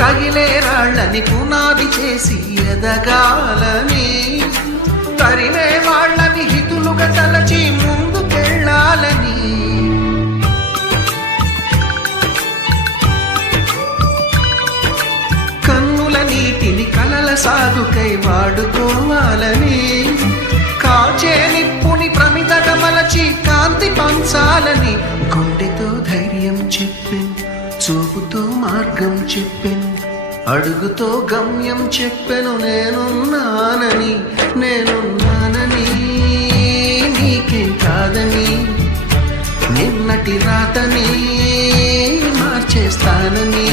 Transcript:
తగిలే రాళ్ళని పునాది చేసి ఎదగాలని, తరిమే వాళ్ళని హితులుగా తలచి ముందుకెళ్ళాలని, కన్నుల నీటిని కలల సాగుకై వాడుకోవాలని, కాచే నిప్పుని ప్రమిదగా మలచి కాంతి పంచాలని, గుండెతో ధైర్యం చెప్పెను, చూపుతో మార్గం చెప్పెను, అడుగుతో గమ్యం చెప్పెను, నేనున్నానని నీకేం కాదని, నిన్నటి రాతని మార్చేస్తానని.